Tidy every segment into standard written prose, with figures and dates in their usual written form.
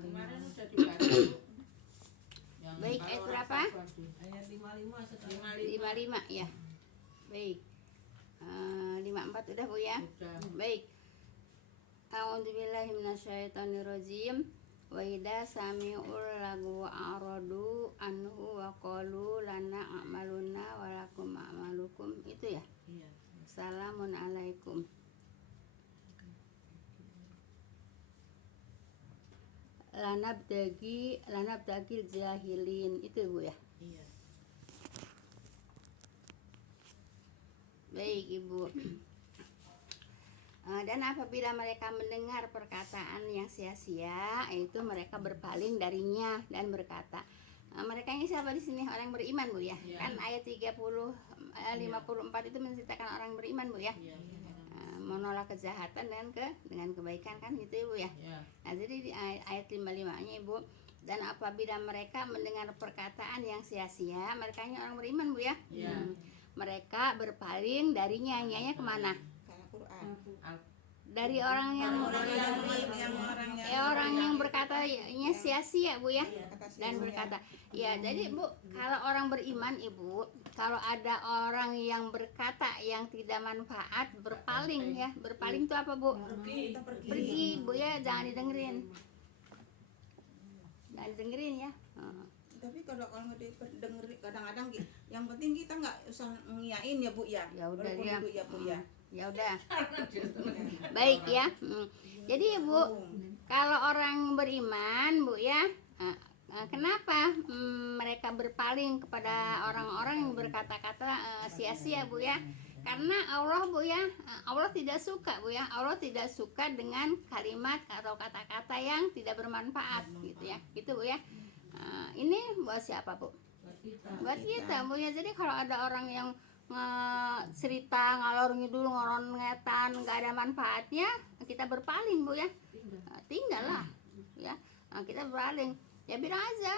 Kemarin udah dibaca. Baik, ayat berapa? Ayat 55 55 ya. Baik. 54 udah Bu ya. Udah. Baik. A'udzubillahi minasyaitonirrajim. Wa idza sami'ul lagwa aradu anhu wa qalu lana a'maluna wa lakum a'malukum. Itu ya. Iya. Assalamun alaikum. Lanabdagil jahilin. Itu Bu ya. Iya. Baik Ibu. Dan apabila mereka mendengar perkataan yang sia-sia, itu mereka berpaling darinya dan berkata, mereka ini siapa di sini? Orang beriman Bu ya. Ya. Kan ayat 54 itu menceritakan orang beriman Bu ya. Iya. Menolak kejahatan dengan kebaikan kan gitu Ibu ya. Iya. Nah, jadi di ayat 55-nya Ibu, dan apabila mereka mendengar perkataan yang sia-sia, mereka ini orang beriman Bu ya. Iya. Mereka berpaling darinya, nyanyi kemana? Al-Quran. Dari orang yang orang yang berkatanya sia-sia Bu ya, dan berkata ya. Jadi Bu, kalau orang beriman Ibu, kalau ada orang yang berkata yang tidak manfaat, berpaling ya. Berpaling itu apa Bu? Pergi Bu ya, jangan didengerin, jangan didengerin ya. Tapi kalau nggak didengar kadang-kadang yang penting kita nggak usah ngiyain ya Bu ya. Ya udah Walaupun ya. Bu ya Bu ya. Ya udah. Baik ya. Jadi Bu, kalau orang beriman Bu ya, kenapa mereka berpaling kepada orang-orang yang berkata-kata sia-sia Bu ya? Karena Allah Bu ya, Allah tidak suka Bu ya. Allah tidak suka dengan kalimat atau kata-kata yang tidak bermanfaat gitu ya. Gitu Bu ya. Ini buat siapa Bu? Buat kita Bu ya. Jadi kalau ada orang yang cerita ngalor ngidul ngoron ngetan nggak ada manfaatnya, kita berpaling Bu ya. Tinggallah ya. Kita berpaling ya, bilang aja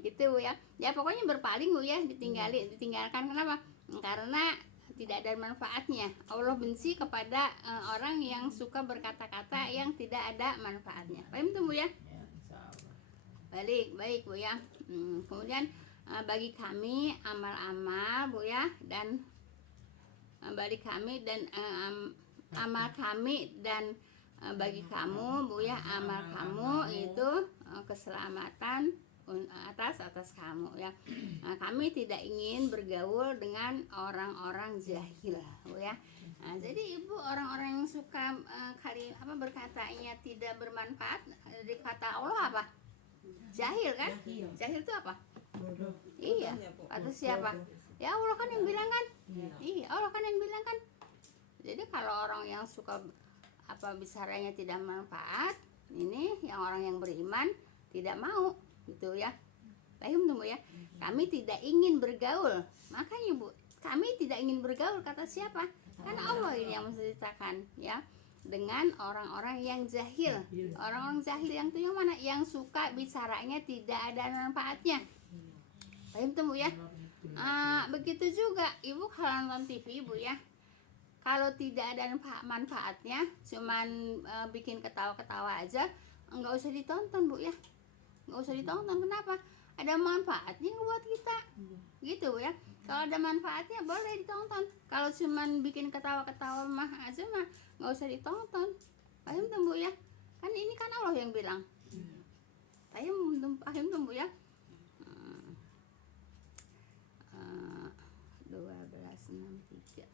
gitu Bu ya. Ya pokoknya berpaling Bu ya, ditinggalkan. Kenapa? Karena tidak ada manfaatnya. Allah benci kepada orang yang suka berkata-kata yang tidak ada manfaatnya. Paham tuh Bu ya? Ya, insyaallah. Baik Bu ya. Kemudian bagi kami amal-amal Bu ya, dan bagi kami dan amal kami, dan bagi kamu Bu ya, amal kamu itu keselamatan atas kamu ya. Kami tidak ingin bergaul dengan orang-orang jahil Bu ya. Jadi Ibu, orang-orang yang suka berkatanya tidak bermanfaat, dari kata Allah apa? Jahil kan? Jahil itu apa? bodoh. Iya. Atau siapa? Ya Allah kan yang bilang kan? Iya, Allah kan yang bilang kan? Jadi kalau orang yang suka bicaranya tidak manfaat, ini yang orang yang beriman tidak mau gitu ya. Paham tuh Bu ya? Kami tidak ingin bergaul. Makanya Bu, kami tidak ingin bergaul kata siapa? Kan Allah ini yang menceritakan ya, dengan orang-orang yang jahil. Orang-orang jahil yang itu yang mana? Yang suka bicaranya tidak ada manfaatnya. Paham tuh Bu ya? Begitu juga Ibu kalau nonton TV Bu ya, kalau tidak ada manfaatnya, cuman bikin ketawa-ketawa aja, nggak usah ditonton Bu ya. Nggak usah ditonton. Kenapa? Ada manfaatnya buat kita gitu ya. Kalau ada manfaatnya boleh ditonton. Kalau cuman bikin ketawa-ketawa mah aja mah nggak usah ditonton. Paham tuh Bu ya? Kan ini kan Allah yang bilang. Paham tuh Bu ya? 12:63.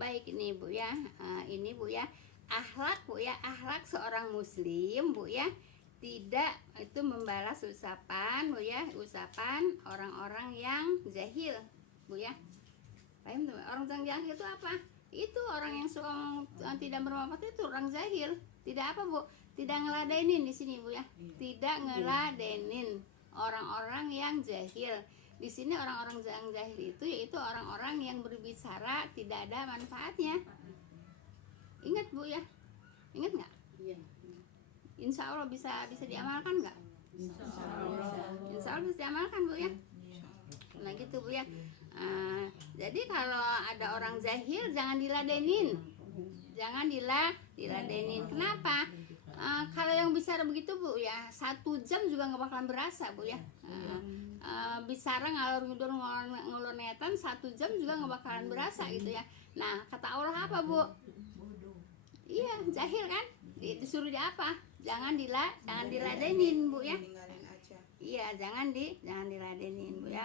baik ini Bu ya. Ini Bu ya, akhlak Bu ya, akhlak seorang muslim Bu ya, tidak itu membalas ucapan Bu ya, ucapan orang-orang yang jahil Bu ya. Paham tuh? Orang yang jahil itu apa? Itu orang yang suka tidak bermanfaat, itu orang jahil. Tidak apa Bu? Tidak ngeladenin di sini Bu ya. Tidak ngeladenin orang-orang yang jahil. Di sini orang-orang yang jahil itu yaitu orang-orang yang berbicara tidak ada manfaatnya. Ingat Bu ya? Ingat nggak? Iya. Insya Allah bisa diamalkan nggak? Insya Allah. Insya Allah bisa diamalkan Bu ya. Nah gitu Bu ya. Jadi kalau ada orang jahil jangan diladenin. Jangan diladenin. Kenapa? Kalau yang bicara begitu Bu ya, 1 jam juga nggak bakalan berasa Bu ya. Bicara ngalor ngidul ngulur netan 1 jam juga nggak bakalan berasa gitu ya. Nah kata Allah apa Bu? Iya jahil kan? Disuruh di apa? Jangan diladenin Bu ya. Tinggalin aja. Iya jangan diladenin Bu ya.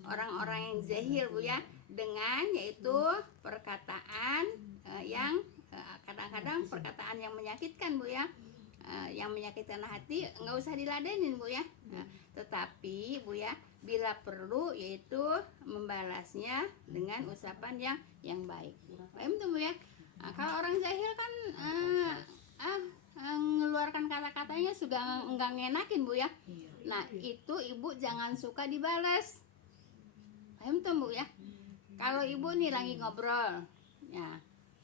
Orang-orang yang jahil Bu ya, dengan yaitu perkataan yang kadang-kadang perkataan yang menyakitkan Bu ya, yang menyakitkan hati nggak usah diladenin Bu ya. Tetapi Bu ya, bila perlu yaitu membalasnya dengan ucapan yang baik. Paham tuh Bu ya? Kalau orang jahil kan mengeluarkan kata-katanya sudah enggak ngenakin Bu ya. Nah itu ibu jangan suka dibalas. Paham tuh Bu ya? Kalau ibu nih lagi ngobrol, ya,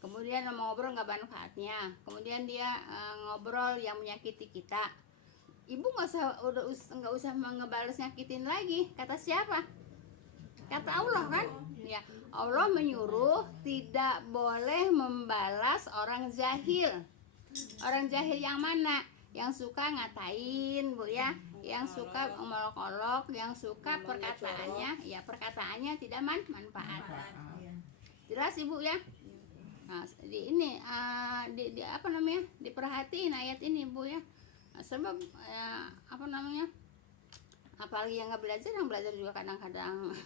kemudian mau ngobrol nggak manfaatnya, kemudian dia ngobrol yang menyakiti kita, ibu nggak usah ngebales nyakitin lagi. Kata siapa? Kata Allah kan? Ya, Allah menyuruh tidak boleh membalas orang jahil. Orang jahil yang mana? Yang suka ngatain Bu ya, yang suka ngolok-olok, yang suka perkataannya, ya perkataannya tidak manfaat. Jelas Ibu ya? Nah, di apa namanya? Diperhatiin ayat ini Bu ya. Sebab apa namanya? Apalagi yang nggak belajar, yang belajar juga kadang-kadang.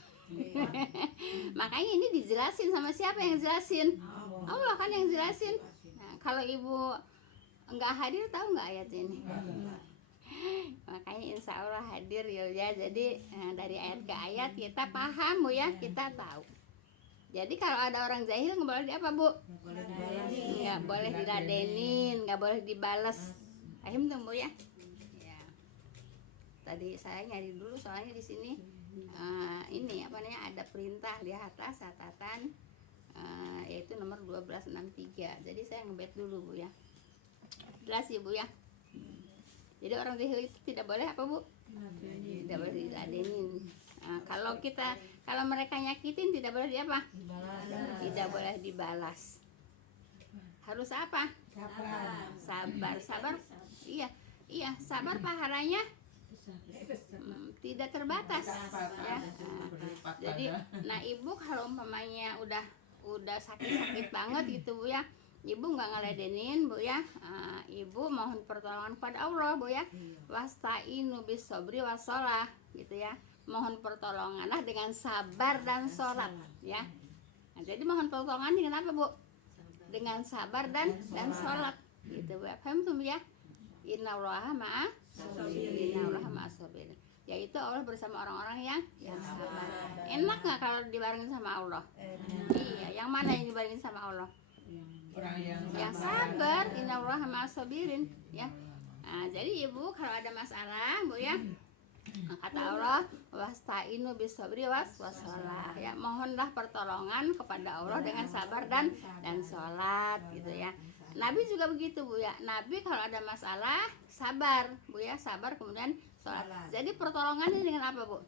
Makanya ini dijelasin sama siapa yang jelasin? Allah kan yang jelasin. Nah, kalau Ibu nggak hadir, tahu nggak ayat ini? Makanya insya Allah hadir ya. Jadi dari ayat ke ayat kita paham Bu ya, kita tahu. Jadi kalau ada orang jahil nggak boleh di apa Bu? Nggak boleh diladenin, nggak boleh dibales. Paham tuh Bu ya? Ya. Tadi saya nyari dulu soalnya di sini ini apa namanya, ada perintah di atas catatan yaitu nomor 1263. Jadi saya ngebet dulu Bu ya. Jelas ya Bu ya. Jadi orang jahil itu tidak boleh apa Bu? Tidak boleh diladenin. Kalau mereka nyakitin tidak boleh di apa? Tidak boleh dibalas. Harus apa? Sabar. Iya, sabar pahalanya tidak terbatas ya. Jadi Ibu kalau umpamanya udah sakit banget gitu Bu ya, Ibu nggak ngeladenin Bu ya. Ibu mohon pertolongan kepada Allah Bu ya. Wasta'inu bisobri wassalah gitu ya. Mohon pertolonganlah dengan sabar dan sholat ya. Nah, jadi mohon pertolongan dengan apa Bu? Dengan sabar dan sholat gitu Bu. Paham tuh ya? Innallaha ma'as sabirin. Yaitu Allah bersama orang-orang yang sabar. Enak nggak kalau dibarengin sama Allah? Iya, yang mana yang dibarengin sama Allah? Orang yang sabar. Innallaha ma'as sabirin ya. Nah, jadi Ibu kalau ada masalah Bu ya, kata Allah wasta'inu bisabri wassalah ya, mohonlah pertolongan kepada Allah dengan sabar dan sholat gitu ya. Nabi juga begitu Bu ya. Nabi kalau ada masalah sabar Bu ya, sabar kemudian sholat. Jadi pertolongannya dengan apa Bu?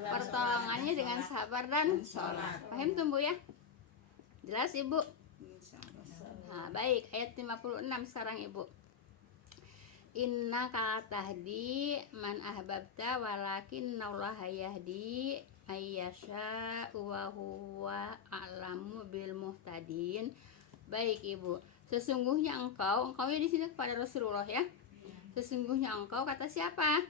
Pertolongannya dengan sabar dan sholat. Paham tuh Bu ya? Jelas Ibu? Nah, baik, ayat 56 sekarang Ibu. Inna ka tahdi man ahbabta walakinallaha yahdi ayyasha wa huwa a'lamu bil muhtadin. Baik Ibu, sesungguhnya engkau ya di sini kepada Rasulullah ya. Sesungguhnya engkau kata siapa?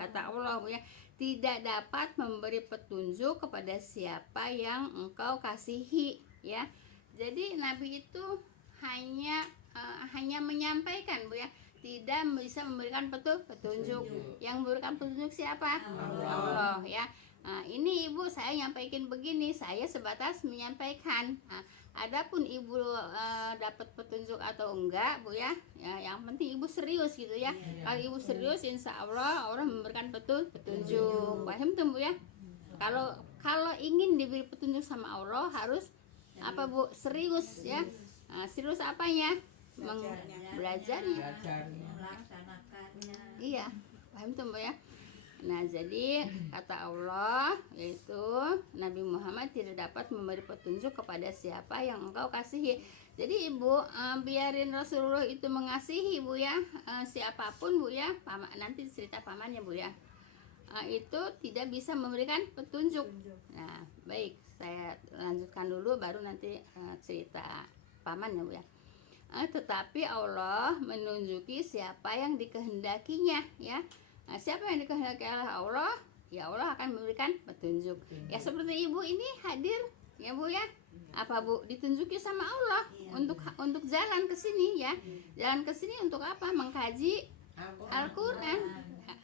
Kata Allah Bu ya. tidak dapat memberi petunjuk kepada siapa yang engkau kasihi, ya. Jadi Nabi itu hanya menyampaikan, Bu ya, tidak bisa memberikan petunjuk. Yang memberikan petunjuk siapa? Allah, ya. Nah, ini Ibu saya nyampaikan begini, saya sebatas menyampaikan. Nah, adapun Ibu dapat petunjuk atau enggak, Bu ya, yang penting Ibu serius gitu ya. Kalau Ibu serius, insya Allah Allah memberikan petunjuk. Paham tuh Bu ya? Kalau ingin diberi petunjuk sama Allah harus apa Bu? Serius ya. Nah, serius apanya? Belajarnya. Melaksanakannya. Iya, paham tuh Bu ya. Nah, jadi kata Allah yaitu Nabi Muhammad tidak dapat memberi petunjuk kepada siapa yang engkau kasihi. Jadi Ibu biarin Rasulullah itu mengasihi Bu ya, siapapun Bu ya, nanti cerita pamannya Bu ya, itu tidak bisa memberikan petunjuk. Nah, baik, saya lanjutkan dulu baru nanti cerita pamannya Bu ya. Tetapi Allah menunjuki siapa yang dikehendakinya, ya. Nah, siapa yang dikehendaki oleh Allah, ya Allah akan memberikan petunjuk. Ya seperti Ibu ini hadir, ya Bu ya. Apa Bu? Ditunjuki sama Allah untuk jalan ke sini ya. Jalan ke sini untuk apa? Mengkaji Al-Qur'an.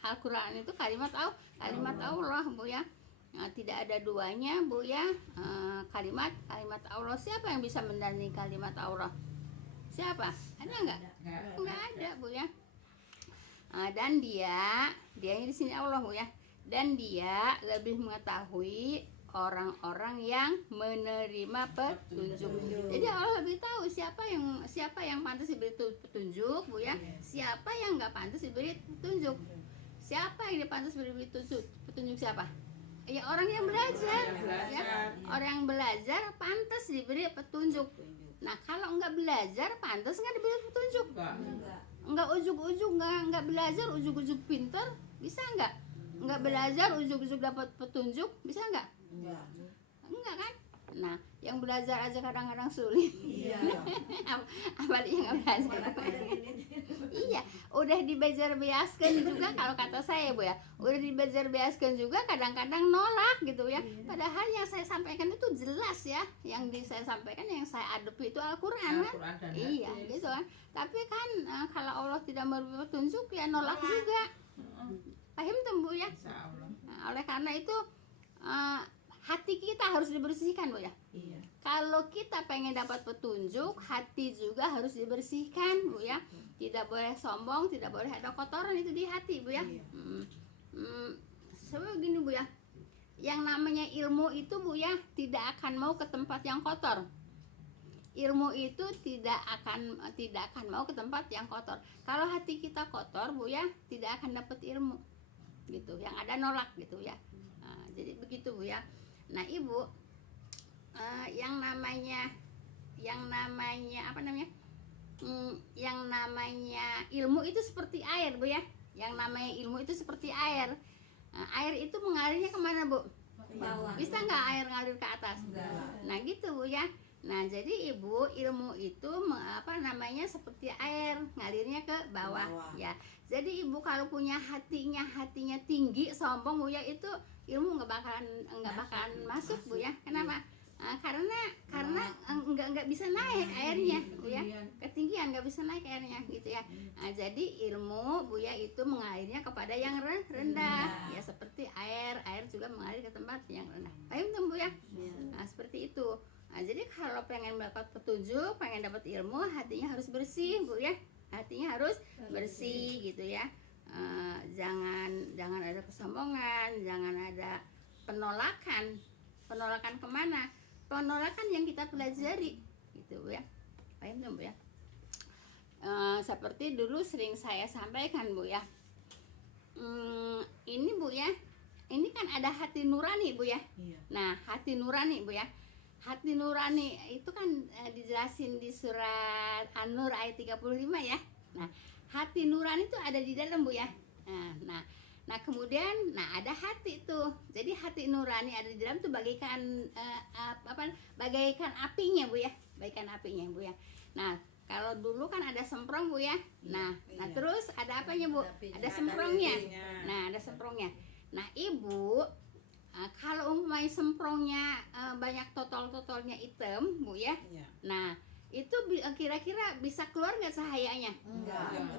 Al-Qur'an itu kalimat Allah, Bu ya. Nah, tidak ada duanya, Bu ya. Kalimat Allah. Siapa yang bisa mendandingi kalimat Allah? Siapa? Ada enggak? Enggak ada, Bu ya. Dan dia di sini Allah Bu ya, dan dia lebih mengetahui orang-orang yang menerima petunjuk. Jadi Allah lebih tahu siapa yang pantas diberi petunjuk Bu ya, siapa yang nggak pantas diberi petunjuk. Siapa yang pantas diberi petunjuk siapa? Ya orang yang belajar, ya. Orang yang belajar pantas diberi petunjuk. Nah, kalau nggak belajar pantas nggak diberi petunjuk? Enggak ujug-ujug, enggak belajar ujug-ujug pinter, bisa enggak belajar ujug-ujug dapat petunjuk, bisa enggak kan. Nah, yang belajar aja kadang-kadang sulit. Apalagi yang enggak belajar. Iya, udah dibajar biaskan juga kalau kata saya Bu ya, udah dibajar biaskan juga kadang-kadang nolak gitu ya. Padahal yang saya sampaikan itu jelas ya, yang saya sampaikan, yang saya hadapi itu Al-Qur'an kan. Iya, gitu kan. Tapi kan kalau Allah tidak memberi petunjuk ya nolak juga. Paham tuh Bu ya? Nah, oleh karena itu hati kita harus dibersihkan Bu ya. Kalau kita pengen dapat petunjuk, hati juga harus dibersihkan Bu ya. Tidak boleh sombong, tidak boleh ada kotoran itu di hati Bu ya. Sebenarnya gini Bu ya, yang namanya ilmu itu Bu ya tidak akan mau ke tempat yang kotor. Ilmu itu tidak akan mau ke tempat yang kotor. Kalau hati kita kotor Bu ya, tidak akan dapat ilmu gitu. Yang ada nolak gitu ya. Nah, jadi begitu Bu ya. Nah Ibu, yang namanya apa namanya? Yang namanya ilmu itu seperti air Bu ya. Yang namanya ilmu itu seperti air. Nah, air itu mengalirnya kemana Bu? Bawah. Bisa nggak air ngalir ke atas? Nah gitu Bu ya. Nah jadi Ibu, ilmu itu seperti air ngalirnya ke bawah. Ya. Jadi Ibu kalau punya hatinya tinggi, sombong Bu ya, itu ilmu nggak bakalan masuk Bu ya. Kenapa? Karena nggak bisa naik airnya Bu ya, ketinggian nggak bisa naik airnya gitu ya. Nah, jadi ilmu Bu ya itu mengalirnya kepada yang rendah ya, seperti air juga mengalir ke tempat yang rendah. Paham tuh Bu ya? Nah seperti itu. Nah jadi kalau pengen dapat petunjuk, pengen dapat ilmu, hatinya harus bersih Bu ya, hatinya harus bersih gitu ya. Jangan ada kesombongan, jangan ada penolakan kemana? Penolakan yang kita pelajari gitu Bu ya. Paham dong Bu ya? Seperti dulu sering saya sampaikan Bu ya. Ini Bu ya, ini kan ada hati nurani Bu ya. Nah hati nurani Bu ya, hati nurani itu kan dijelasin di surat An-Nur ayat 35 ya. Nah hati nurani itu ada di dalam Bu ya. Nah kemudian ada hati tuh. Jadi hati nurani ada di dalam tuh bagaikan bagaikan apinya Bu ya, bagaikan apinya Bu ya. Nah kalau dulu kan ada semprong Bu ya. Nah terus ada apanya Bu? Ada semprongnya. Nah ada semprongnya. Nah ibu, kalau umpamanya semprongnya banyak totol-totolnya hitam bu ya, Iya. nah itu kira-kira bisa keluar nggak cahayanya?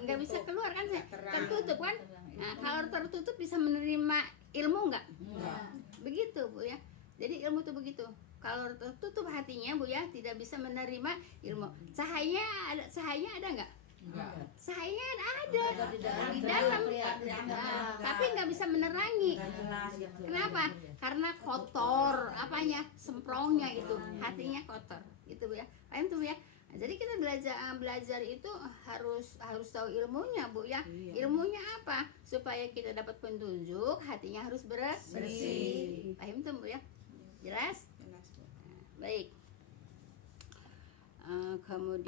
Nggak bisa keluar kan, Terang. tertutup kan. Nah kalau tertutup bisa menerima ilmu nggak? Enggak. Begitu bu ya. Jadi ilmu itu begitu. Kalau tertutup hatinya bu ya, tidak bisa menerima ilmu. Cahayanya ada nggak? Enggak. Cahayanya ada di dalam. Nah, tapi nggak bisa menerangi. Kenapa? Karena kotor apanya? Semprongnya itu, hatinya kotor. Gitu bu ya. Paham tuh bu ya? Nah, jadi kita belajar itu harus tahu ilmunya bu ya. Ilmunya apa? Supaya kita dapat petunjuk, hatinya harus bersih. Paham tuh bu ya? Jelas? Jelas, Bu. Baik. Kemudian